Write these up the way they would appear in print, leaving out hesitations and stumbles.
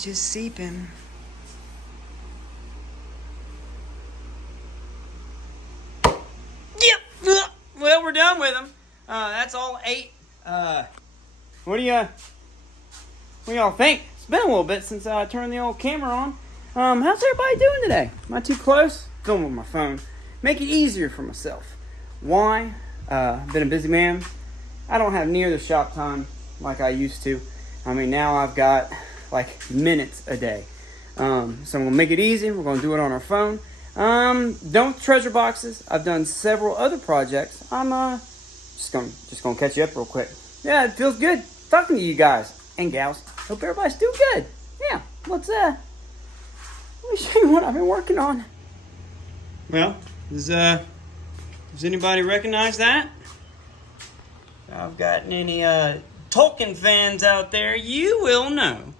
just seeping. Yep. Well, we're done with them. That's all 8. What do y'all think? It's been a little bit since I turned the old camera on. How's everybody doing today? Am I too close? Filming with my phone. Make it easier for myself. Why? Been a busy man. I don't have near the shop time like I used to. I mean, now I've got like minutes a day. So I'm gonna make it easy. We're gonna do it on our phone. Don't treasure boxes. I've done several other projects. I'm just gonna catch you up real quick. Yeah, it feels good talking to you guys and gals. Hope everybody's doing good. Yeah, let me show you what I've been working on. Well, does anybody recognize that? If I've gotten any Tolkien fans out there, you will know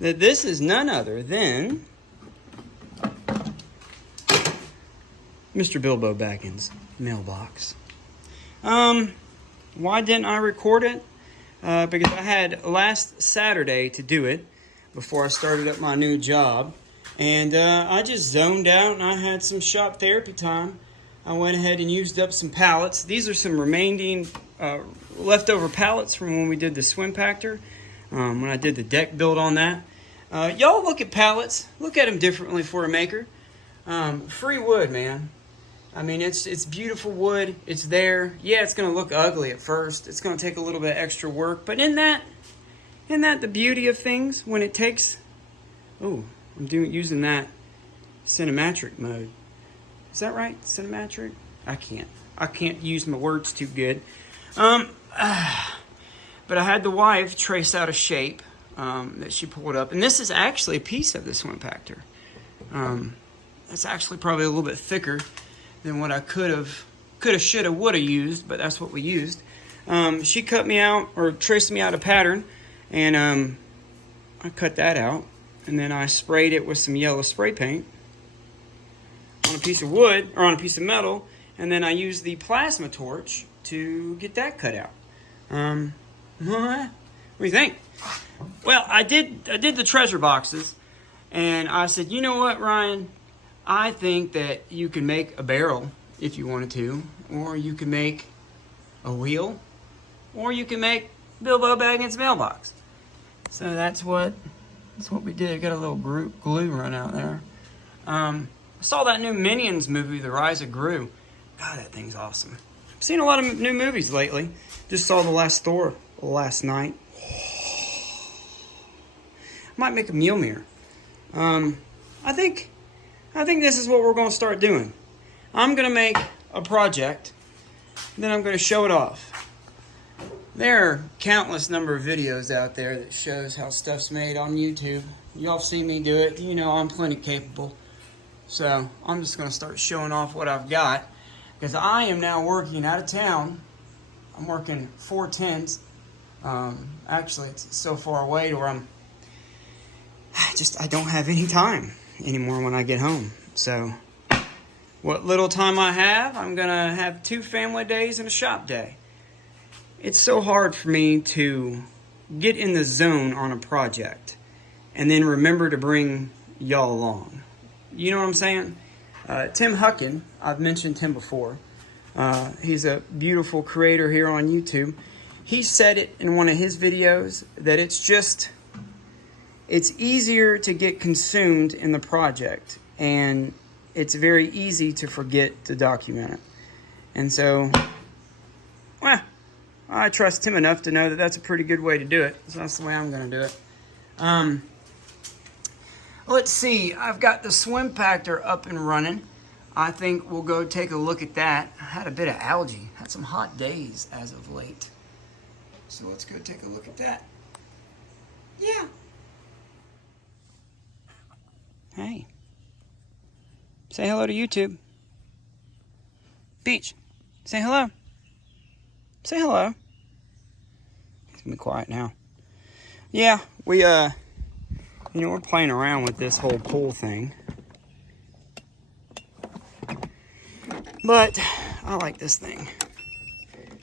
that this is none other than Mr. Bilbo Baggins' mailbox. Why didn't I record it? Because I had last Saturday to do it before I started up my new job. And I just zoned out and I had some shop therapy time. I went ahead and used up some pallets. These are some remaining leftover pallets from when we did the swim pactor. When I did the deck build on that. Y'all look at pallets. Look at them differently for a maker. Free wood, man. I mean, it's beautiful wood. It's there. Yeah, it's going to look ugly at first. It's going to take a little bit of extra work. But isn't that the beauty of things? When it takes... Oh, I'm using that cinematic mode. Is that right? Cinematic? I can't use my words too good. But I had the wife trace out a shape that she pulled up. And this is actually a piece of the swim pactor. It's actually probably a little bit thicker than what I could have, should have, would have used, but that's what we used. She cut me out, or traced me out a pattern, and I cut that out, and then I sprayed it with some yellow spray paint on a piece of wood, or on a piece of metal, and then I used the plasma torch to get that cut out. What do you think? Well, I did the treasure boxes, and I said, you know what, Ryan? I think that you can make a barrel if you wanted to, or you can make a wheel, or you can make Bilbo Baggins' mailbox. So that's what we did. Got a little glue run out there. I saw that new Minions movie, The Rise of Gru. God, that thing's awesome. I've seen a lot of new movies lately. Just saw the last Thor last night. Might make a Mjolnir. I think this is what we're going to start doing. I'm going to make a project, then I'm going to show it off. There are countless number of videos out there that shows how stuff's made on YouTube. Y'all see me do it. You know I'm plenty capable. So I'm just going to start showing off what I've got. Because I am now working out of town. I'm working 4/10s. Actually, it's so far away to where I don't have any time anymore when I get home. So what little time I have, I'm gonna have 2 family days and a shop day. It's so hard for me to get in the zone on a project and then remember to bring y'all along. You know what I'm saying? Tim Huckin, I've mentioned him before. He's a beautiful creator here on YouTube. He said it in one of his videos that it's easier to get consumed in the project, and it's very easy to forget to document it. And so, well, I trust him enough to know that that's a pretty good way to do it. So that's the way I'm going to do it. Let's see. I've got the swim pactor up and running. I think we'll go take a look at that. I had a bit of algae. Had some hot days as of late. So let's go take a look at that. Yeah. Hey. Say hello to YouTube. Peach, say hello. Say hello. He's gonna be quiet now. Yeah, we're playing around with this whole pool thing. But I like this thing.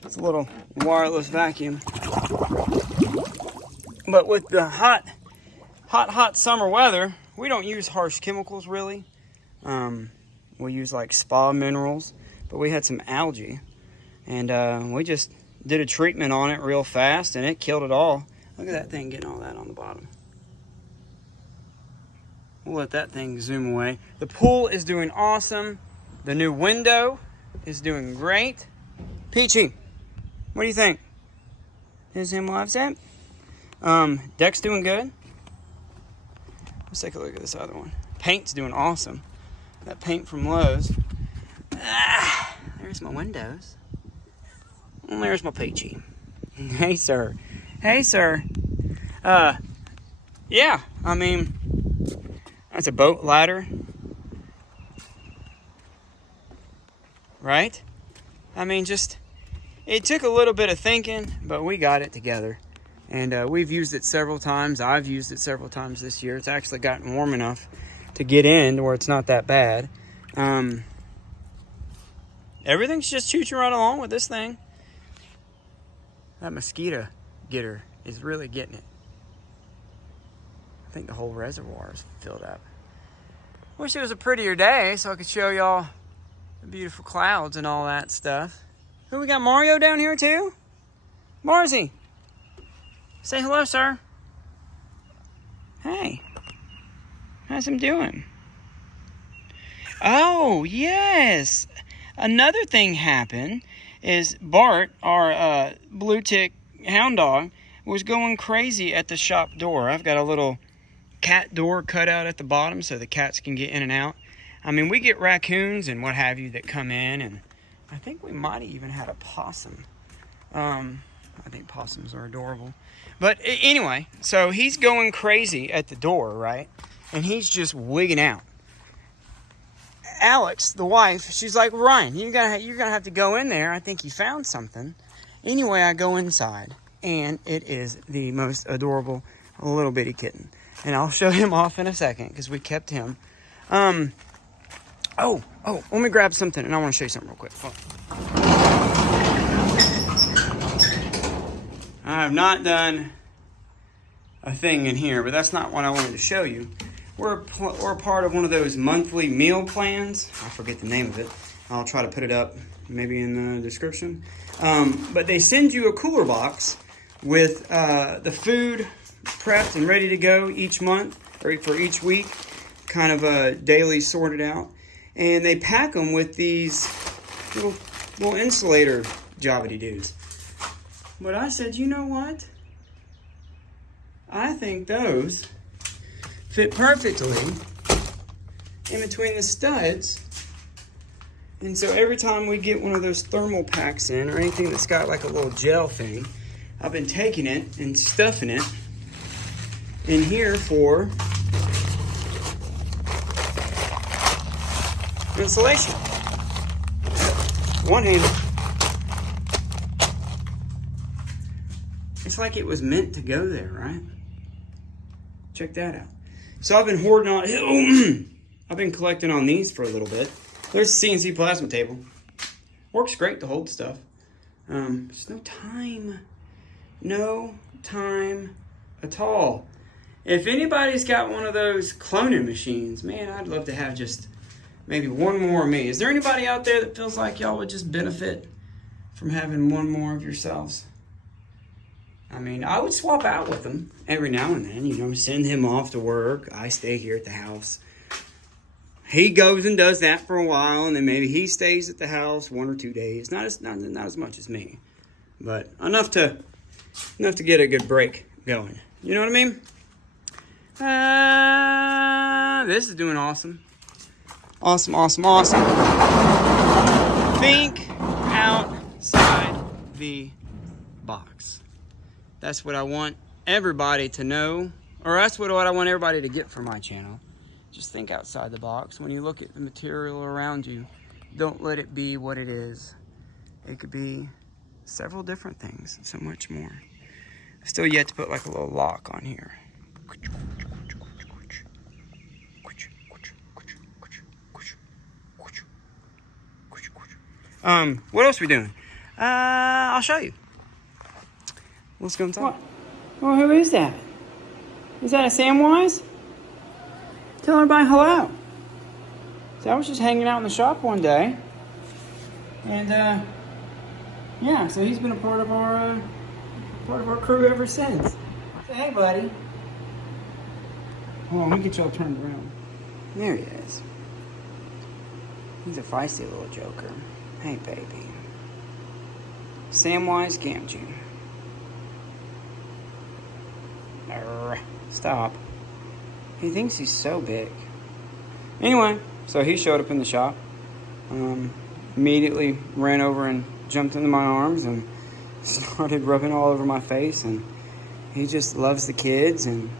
It's a little wireless vacuum. But with the hot hot summer weather, we don't use harsh chemicals really. We use like spa minerals, but we had some algae, and we just did a treatment on it real fast, and it killed it all. Look at that thing getting all that on the bottom. We'll let that thing zoom away. The pool is doing awesome. The new window is doing great. Peachy, what do you think? Is him live set? Deck's doing good. Let's take a look at this other one. Paint's doing awesome. That paint from Lowe's. There's my windows. And there's my Peachy. Hey, sir. Hey, sir. Yeah, I mean, that's a boat ladder. Right? I mean, it took a little bit of thinking, but we got it together. And we've used it several times. I've used it several times this year. It's actually gotten warm enough to get in to where it's not that bad. Everything's just chooching right along with this thing. That mosquito getter is really getting it. I think the whole reservoir is filled up. Wish it was a prettier day so I could show y'all the beautiful clouds and all that stuff. Who, we got Mario down here too? Marzi, say hello, sir. Hey, how's him doing? Oh, yes. Another thing happened is Bart, our blue tick hound dog, was going crazy at the shop door. I've got a little cat door cut out at the bottom so the cats can get in and out. I mean, we get raccoons and what have you that come in, and I think we might have even had a possum. I think possums are adorable. But anyway, so he's going crazy at the door, right? And he's just wigging out. Alex, the wife, she's like, Ryan, you're gonna have to go in there. I think you found something. Anyway, I go inside, and it is the most adorable little bitty kitten. And I'll show him off in a second because we kept him. Oh, let me grab something, and I want to show you something real quick. I have not done a thing in here, but that's not what I wanted to show you. We're a part of one of those monthly meal plans. I forget the name of it. I'll try to put it up maybe in the description. But they send you a cooler box with the food prepped and ready to go each month or for each week, kind of daily sorted out. And they pack them with these little insulator jobbity-doos. But I said, you know what? I think those fit perfectly in between the studs. And so every time we get one of those thermal packs in or anything that's got like a little gel thing, I've been taking it and stuffing it in here for insulation. One-handed. It's like it was meant to go there, right? Check that out. So I've been hoarding on, I've been collecting on these for a little bit. There's a CNC plasma table. Works great to hold stuff. There's no time. No time at all. If anybody's got one of those cloning machines, man, I'd love to have just maybe one more of me. Is there anybody out there that feels like y'all would just benefit from having one more of yourselves? I mean, I would swap out with him every now and then, you know, send him off to work. I stay here at the house. He goes and does that for a while, and then maybe he stays at the house 1 or 2 days. Not as much as me, but enough to get a good break going. You know what I mean? This is doing awesome. Awesome. Think outside the box. That's what I want everybody to know, or that's what I want everybody to get from my channel. Just think outside the box. When you look at the material around you, don't let it be what it is. It could be several different things, so much more. I've still yet to put like a little lock on here. What else are we doing? I'll show you. Let's go inside. What? Well, who is that? Is that a Samwise? Tell everybody hello. So I was just hanging out in the shop one day. And, yeah, so he's been a part of our crew ever since. So, hey, buddy. Hold on, let me get y'all turned around. There he is. He's a feisty little joker. Hey, baby. Samwise Gamgee. Stop. He thinks he's so big. Anyway, so he showed up in the shop. Immediately ran over and jumped into my arms and started rubbing all over my face. And he just loves the kids and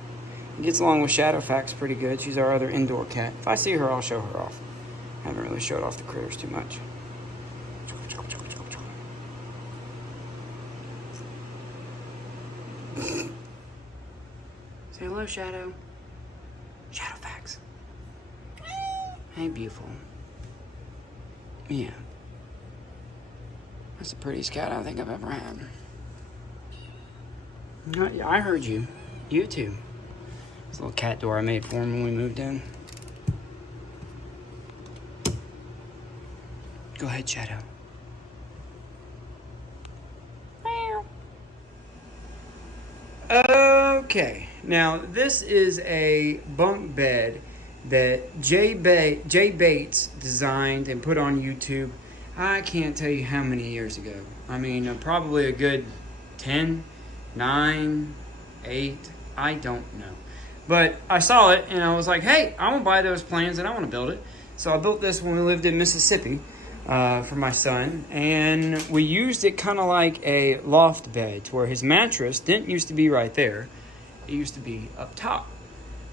he gets along with Shadowfax pretty good. She's our other indoor cat. If I see her, I'll show her off. I haven't really showed off the critters too much. Say hello, Shadow. Shadowfax. Hey, beautiful. Yeah. That's the prettiest cat I think I've ever had. Yeah, I heard you. You too. This little cat door I made for him when we moved in. Go ahead, Shadow. Okay, now this is a bunk bed that Jay Bates designed and put on YouTube. I can't tell you how many years ago. I mean, probably a good 10, 9, 8, I don't know. But I saw it and I was like, hey, I want to buy those plans and I want to build it. So I built this when we lived in Mississippi for my son. And we used it kind of like a loft bed to where his mattress didn't used to be right there. It used to be up top.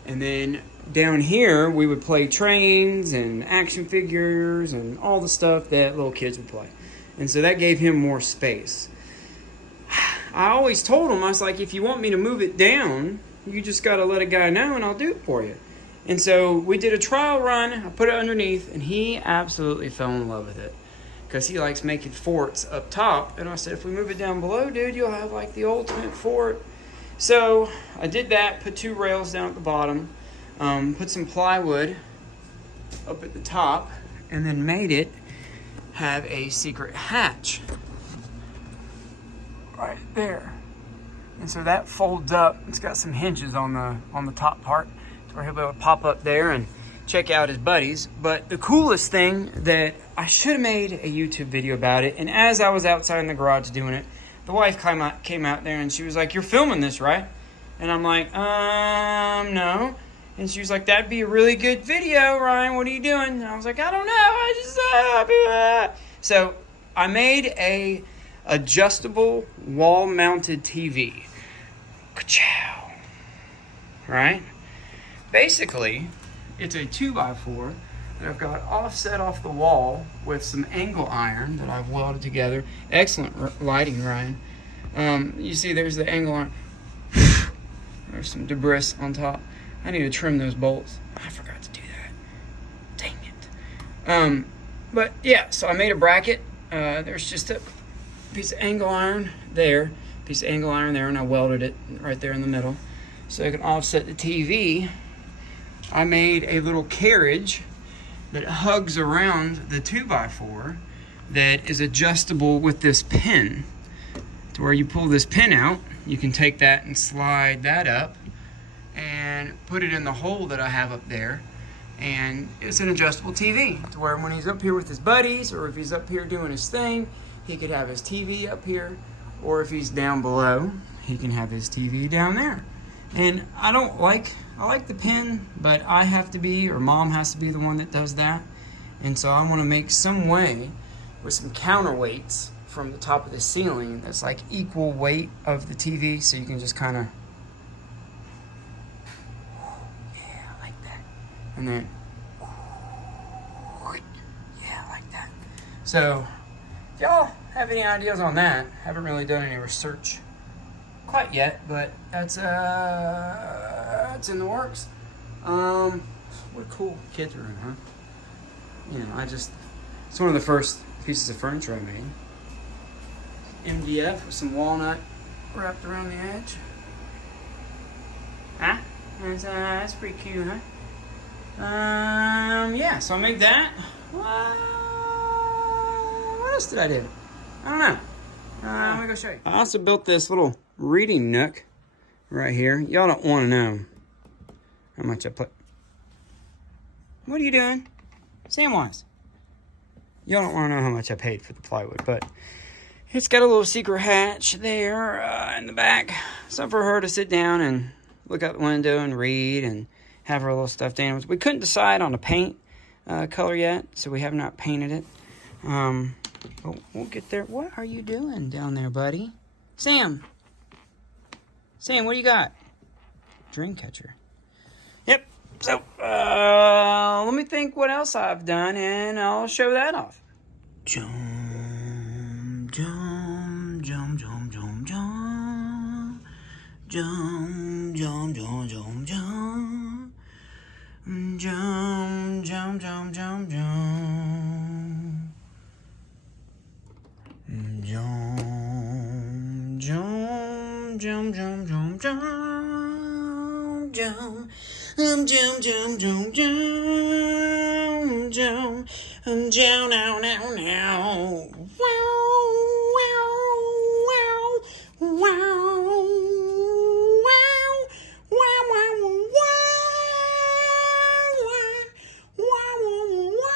And then down here, we would play trains and action figures and all the stuff that little kids would play. And so that gave him more space. I always told him, I was like, if you want me to move it down, you just got to let a guy know and I'll do it for you. And so we did a trial run. I put it underneath and he absolutely fell in love with it because he likes making forts up top. And I said, if we move it down below, dude, you'll have like the ultimate fort. So I did that, put 2 rails down at the bottom, put some plywood up at the top, and then made it have a secret hatch right there. And so that folds up. It's got some hinges on the top part, so where he'll be able to pop up there and check out his buddies. But the coolest thing that I should have made a YouTube video about it, and as I was outside in the garage doing it, the wife came out there and she was like, you're filming this, right? And I'm like, no. And she was like, that'd be a really good video, Ryan. What are you doing? And I was like, I don't know. So I made a adjustable wall-mounted TV. Ka-chow. Right? Basically, it's a 2x4 that I've got offset off the wall with some angle iron that I've welded together. Excellent lighting, Ryan. You see there's the angle iron. There's some debris on top. I need to trim those bolts. I forgot to do that. Dang it. But yeah, so I made a bracket. There's just a piece of angle iron there, and I welded it right there in the middle so I can offset the TV. I made a little carriage that hugs around the 2x4 that is adjustable with this pin, to where you pull this pin out, you can take that and slide that up and put it in the hole that I have up there, and it's an adjustable TV to where when he's up here with his buddies or if he's up here doing his thing, he could have his TV up here, or if he's down below, he can have his TV down there. And I like the pin, but I have to be, or mom has to be the one that does that. And so I want to make some way with some counterweights from the top of the ceiling that's like equal weight of the TV, so you can just kind of, yeah, like that. And then, yeah, like that. So, if y'all have any ideas on that, haven't really done any research quite yet, but that's it's in the works. What a cool kids room, huh? You know, it's one of the first pieces of furniture I made. MDF with some walnut wrapped around the edge. Huh? That's pretty cute, huh? Yeah, so I make that. What else did I do? I don't know. I'm gonna go show you. I also built this little reading nook right here. Y'all don't want to know how much I put. What are you doing? Samwise. Y'all don't want to know how much I paid for the plywood, but it's got a little secret hatch there in the back. Something for her to sit down and look out the window and read and have her little stuffed animals. We couldn't decide on a paint color yet, so we have not painted it. But we'll get there. What are you doing down there, buddy? Sam, what do you got? Dream catcher. Yep. So, let me think what else I've done, and I'll show that off. Jump, jump, jump, jump, jump, jump. Jump, jump, jump, jump, jump. Jump, jump, jump, jump, jump. Jump, jump, jump, jump, jump, jump, jump, jump, jump, jump, jump, jump, jump, now, now, now, wow, wow, wow, wow, wow, wow, wow, wow, wow,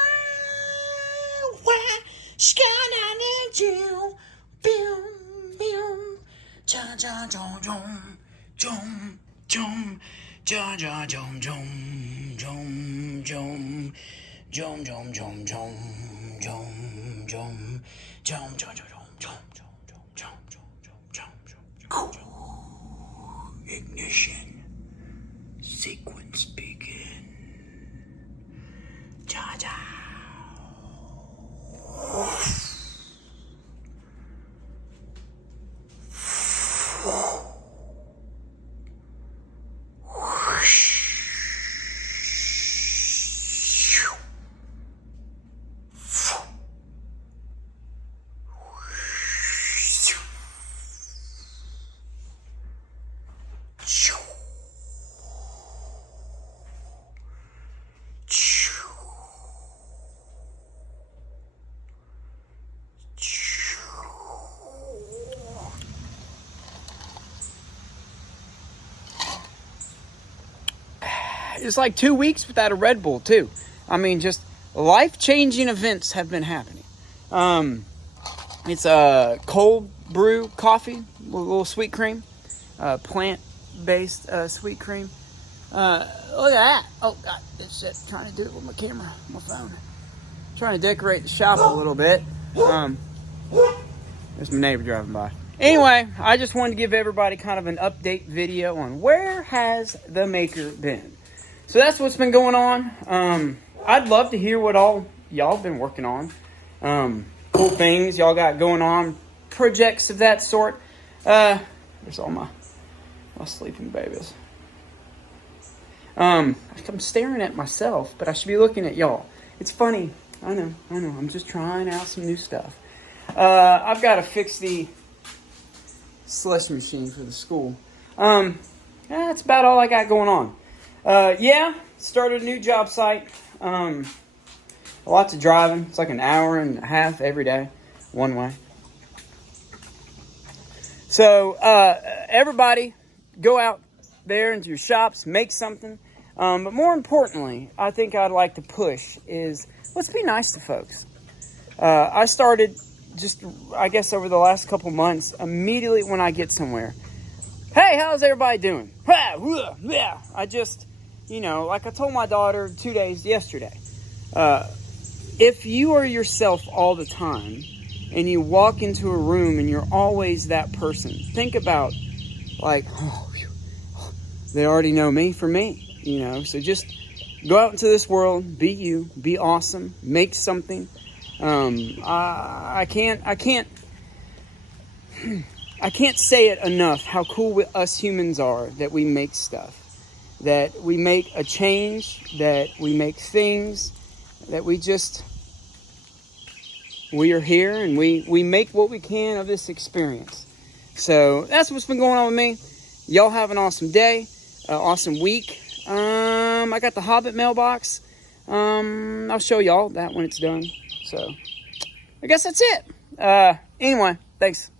Sky-na-na-jill, boom, boom, ja-ja-jom, jom, jom, ja-ja-jom, jom, jom, jom, jom, jom, jom, jom, jom, jom, jom, jom, jom, jom. Ignition. Sequence begin. Ja-ja. It's like 2 weeks without a Red Bull, too. I mean, just life-changing events have been happening. It's a cold brew coffee with a little sweet cream, plant-based sweet cream. Look at that. Oh, God, it's trying to do it with my camera, my phone. Trying to decorate the shop a little bit. There's my neighbor driving by. Anyway, I just wanted to give everybody kind of an update video on where has the maker been. So that's what's been going on. I'd love to hear what all y'all been working on. Cool things y'all got going on. Projects of that sort. There's all my sleeping babies. I'm staring at myself, but I should be looking at y'all. It's funny. I know. I'm just trying out some new stuff. I've got to fix the slush machine for the school. That's about all I got going on. Started a new job site. Lots of driving. It's like an hour and a half every day, one way. So, everybody, go out there into your shops, make something. But more importantly, I think I'd like to push is, let's be nice to folks. I started just, I guess, over the last couple months, immediately when I get somewhere. Hey, how's everybody doing? Yeah, I just, like I told my daughter 2 days yesterday, if you are yourself all the time and you walk into a room and you're always that person, think about, like, they already know me for me, so just go out into this world, be you, be awesome, make something. I can't say it enough how cool us humans are, that we make stuff, that we make a change, that we make things, that we are here and we make what we can of this experience. So that's what's been going on with me. Y'all have an awesome day. awesome week. I got the Hobbit mailbox. I'll show y'all that when it's done. So I guess that's it. Anyway, thanks.